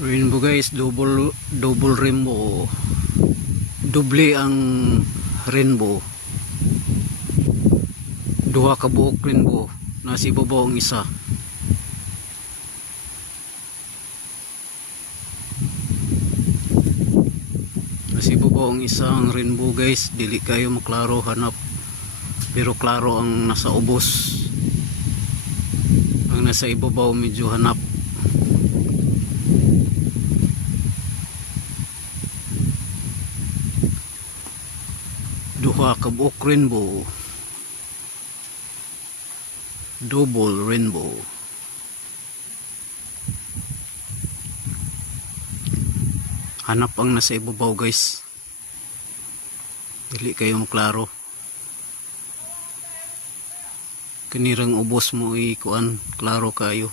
Rainbow guys, double rainbow. Doble ang rainbow. Duha ka buok rainbow. Nasa ibabaw ang isa. Nasa ibabaw ang isa ang rainbow guys. Dili kayo maklaro hanap. Pero klaro ang nasa ubos. Ang nasa ibabaw medyo hanap. Duha ka buok rainbow. Double rainbow. Hanap ang nasa ibabaw guys. Dili kayo maklaro. Kanirang ubos mo ikuan, klaro kayo.